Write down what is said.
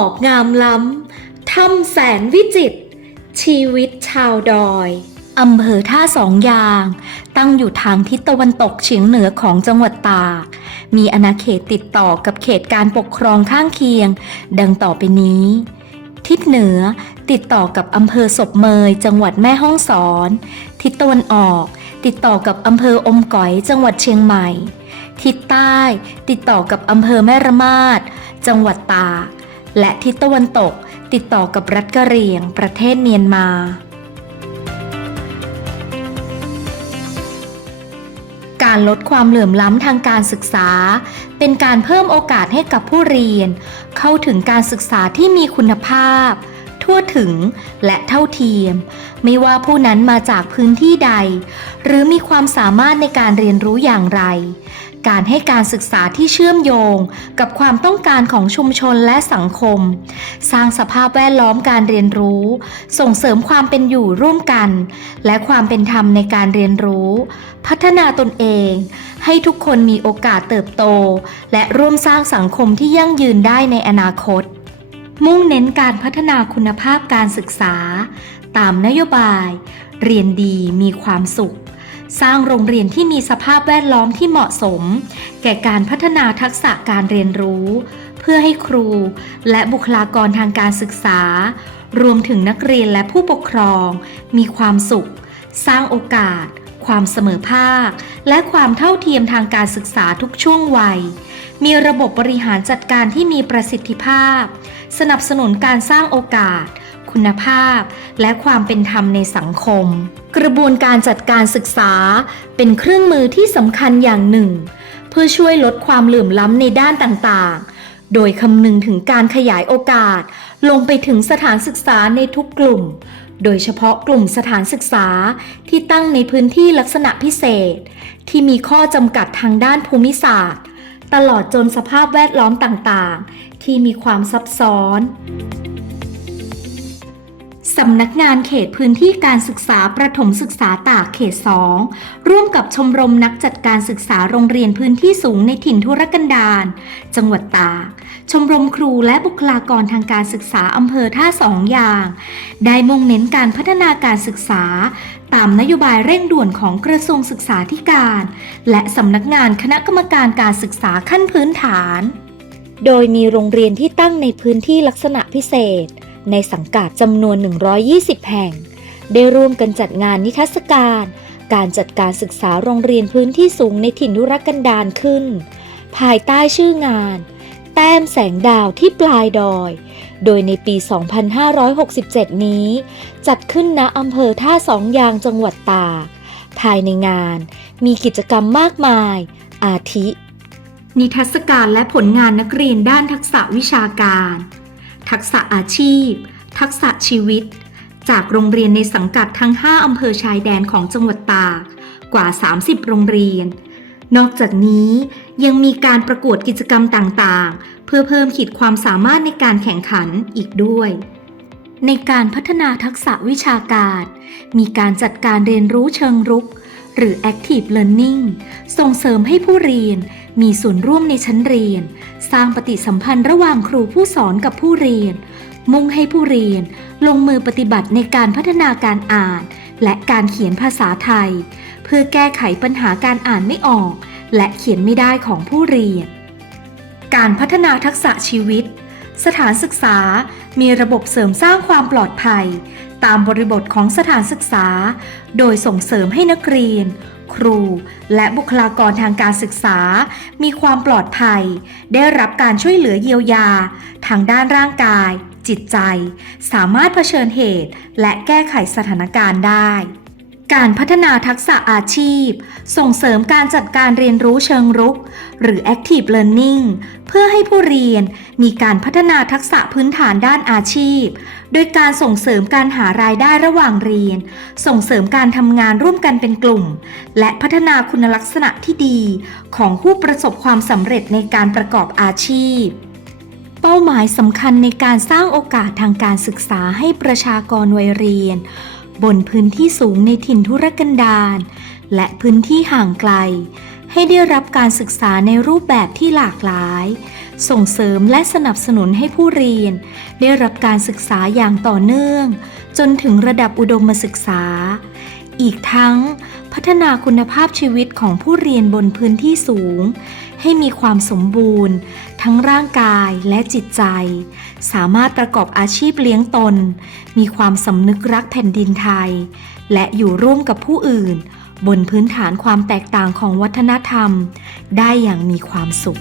อบงามล้ำถ้ำแสนวิจิตรชีวิตชาวดอยอำเภอท่าสองยาง ตั้งอยู่ทางทิศตะวันตกเฉียงเหนือของจังหวัดตาก มีอาณาเขตติดต่อกับเขตการปกครองข้างเคียง ดังต่อไปนี้ ทิศเหนือติดต่อกับอำเภอศพเมย จังหวัดแม่ฮ่องสอน ทิศตะวันออก ติดต่อกับอำเภออมก๋อยจังหวัดเชียงใหม่ ทิศใต้ติดต่อกับอำเภอแม่ระมาด จังหวัดตาก และทิศตะวันตกติดต่อกับรัฐกะเหรี่ยง ประเทศเมียนมา การลดความเหลื่อมล้ำทางการศึกษา เป็นการเพิ่มโอกาสให้กับผู้เรียน เข้าถึงการศึกษาที่มีคุณภาพ ทั่วถึงและเท่าเทียม ไม่ว่าผู้นั้นมาจากพื้นที่ใด หรือมีความสามารถในการเรียนรู้อย่างไร การให้การศึกษาที่เชื่อมโยงกับความต้องการของชุมชนและสังคม สร้างสภาพแวดล้อมการเรียนรู้ ส่งเสริมความเป็นอยู่ร่วมกัน และความเป็นธรรมในการเรียนรู้ พัฒนาตนเอง ให้ทุกคนมีโอกาสเติบโต และร่วมสร้างสังคมที่ยั่งยืนได้ในอนาคต มุ่งเน้นการพัฒนาคุณภาพการศึกษา ตามนโยบาย เรียนดีมีความสุข สร้างโรงเรียนที่มีสภาพแวดล้อมที่เหมาะสม แก่การพัฒนาทักษะการเรียนรู้ เพื่อให้ครูและบุคลากรทางการศึกษา รวมถึงนักเรียนและผู้ปกครอง มีความสุข สร้างโอกาส ความเสมอภาค และความเท่าเทียมทางการศึกษาทุกช่วงวัย มีระบบบริหารจัดการที่มีประสิทธิภาพ สนับสนุนการสร้างโอกาส คุณภาพ และความเป็นธรรมในสังคม กระบวนการจัดการศึกษา เป็นเครื่องมือที่สำคัญอย่างหนึ่ง เพื่อช่วยลดความเหลื่อมล้ำในด้านต่างๆ โดยคำนึงถึงการขยายโอกาส ลงไปถึงสถานศึกษาในทุกกลุ่ม โดยเฉพาะกลุ่มสถานศึกษาที่ตั้งในพื้นที่ลักษณะพิเศษ ที่มีข้อจำกัดทางด้านภูมิศาสตร์ตลอดจนสภาพแวดล้อมต่างๆ ที่มีความซับซ้อนสำนักงานเขตพื้นที่การศึกษาประถมศึกษาตากเขต 2 ร่วมกับชมรมนักจัดการศึกษาโรงเรียนพื้นที่สูงในถิ่นทุรกันดารจังหวัดตาก ชมรมครูและบุคลากรทางการศึกษาอำเภอท่าสองอย่าง ได้มุ่งเน้นการพัฒนาการศึกษา ตามนโยบายเร่งด่วนของกระทรวงศึกษาธิการ และสำนักงานคณะกรรมการการศึกษาขั้นพื้นฐาน โดยมีโรงเรียนที่ตั้งในพื้นที่ลักษณะพิเศษ ในสังกัดจำนวน 120 แห่ง ได้ร่วมกันจัดงานนิทรรศการ การจัดการศึกษาโรงเรียนพื้นที่สูงในถิ่นทุรกันดารขึ้น ภายใต้ชื่องาน แต้มแสงดาวที่ปลายดอย โดยในปี 2567 นี้ จัดขึ้นณอำเภอท่าสองยางจังหวัดตากภายในงานมีกิจกรรมมากมาย อาทิ นิทรรศการและผลงานนักเรียนด้านทักษะวิชาการ ทักษะอาชีพ ทักษะชีวิต จากโรงเรียนในสังกัดทั้ง 5 อำเภอชายแดนของจังหวัดตากกว่า 30 โรงเรียน นอกจากนี้ยังมีการประกวดกิจกรรมต่างๆ เพื่อเพิ่มขีดความสามารถในการแข่งขันอีกด้วย ในการพัฒนาทักษะวิชาการ มีการจัดการเรียนรู้เชิงรุก หรือ active learning ส่งเสริมให้ผู้เรียน มีส่วนร่วมในชั้นเรียน สร้างปฏิสัมพันธ์ระหว่างครูผู้สอนกับผู้เรียน มุ่งให้ผู้เรียนลงมือปฏิบัติในการพัฒนาการอ่าน และการเขียนภาษาไทย เพื่อแก้ไขปัญหาการอ่านไม่ออก และเขียนไม่ได้ของผู้เรียน การพัฒนาทักษะชีวิต สถานศึกษามีระบบเสริมสร้างความปลอดภัย ตามบริบทของสถานศึกษา โดยส่งเสริมให้นักเรียน ครู และบุคลากรทางการศึกษา มีความปลอดภัย ได้รับการช่วยเหลือเยียวยา ทางด้านร่างกาย จิตใจ สามารถเผชิญเหตุ และแก้ไขสถานการณ์ได้ การพัฒนาทักษะอาชีพ ส่งเสริมการจัดการเรียนรู้เชิงรุก หรือ active learning เพื่อให้ผู้เรียนมีการพัฒนาทักษะพื้นฐานด้านอาชีพ โดยการส่งเสริมการหารายได้ระหว่างเรียน ส่งเสริมการทำงานร่วมกันเป็นกลุ่ม และพัฒนาคุณลักษณะที่ดี ของผู้ประสบความสำเร็จในการประกอบอาชีพเป้าหมายสำคัญในการสร้างโอกาสทางการศึกษาให้ประชากรวัยเรียน บนพื้นที่สูงในถิ่นทุรกันดารและพื้นที่ห่างไกล ให้ได้รับการศึกษาในรูปแบบที่หลากหลาย ส่งเสริมและสนับสนุนให้ผู้เรียน ได้รับการศึกษาอย่างต่อเนื่อง จนถึงระดับอุดมศึกษา อีกทั้งพัฒนาคุณภาพชีวิตของผู้เรียนบนพื้นที่สูง ให้มีความสมบูรณ์ ทั้งร่างกายและจิตใจ สามารถประกอบอาชีพเลี้ยงตน มีความสำนึกรักแผ่นดินไทย และอยู่ร่วมกับผู้อื่น บนพื้นฐานความแตกต่างของวัฒนธรรม ได้อย่างมีความสุข